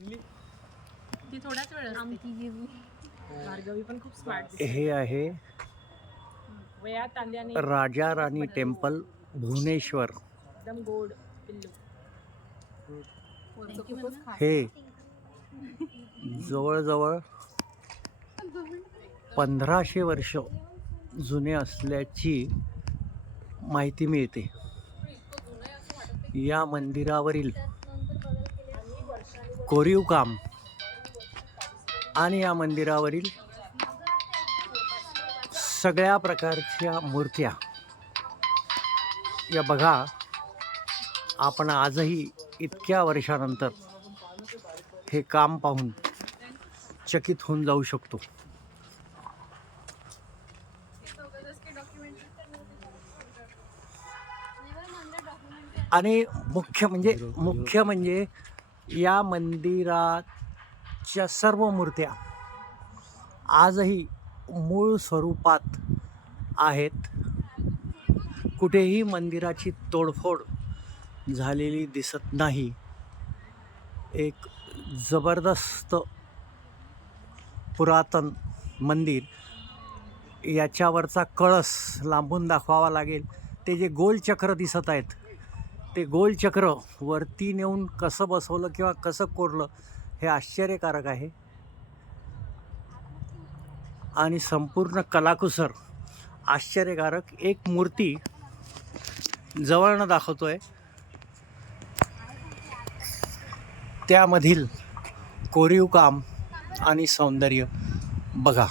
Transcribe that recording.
ती थोड्याच वेळ भार्गवी पण खूप स्मार्ट हे आहे वयात आल्याने राजा राणी टेम्पल भुवनेश्वर. एकदम गोड पिल्लू. हे जवळजवळ 1500 वर्ष जुने असल्याची माहिती मिळते. या मंदिरावरील कोरीव काम आणि या मंदिरावरील सगळ्या प्रकारच्या मूर्त्या या बघा, आपण आजही इतक्या वर्षानंतर हे काम पाहून चकित होऊन जाऊ शकतो. आणि मुख्य म्हणजे या मंदिराच्या सर्व मूर्त्या आजही मूळ स्वरूपात आहेत. कुठेही मंदिराची तोडफोड झालेली दिसत नाही. एक जबरदस्त पुरातन मंदिर. याच्यावरचा कळस लांबून दाखवावा लागेल. ते जे गोल चक्र दिसत आहेत, ते गोल चक्र वरती नेऊन कसं बसवलं किंवा कसं कोरलं हे आश्चर्यकारक आहे. आणि संपूर्ण कलाकुसर आश्चर्यकारक. एक मूर्ती जवळनं दाखवतोय, त्यामधील कोरीव काम आणि सौंदर्य बघा.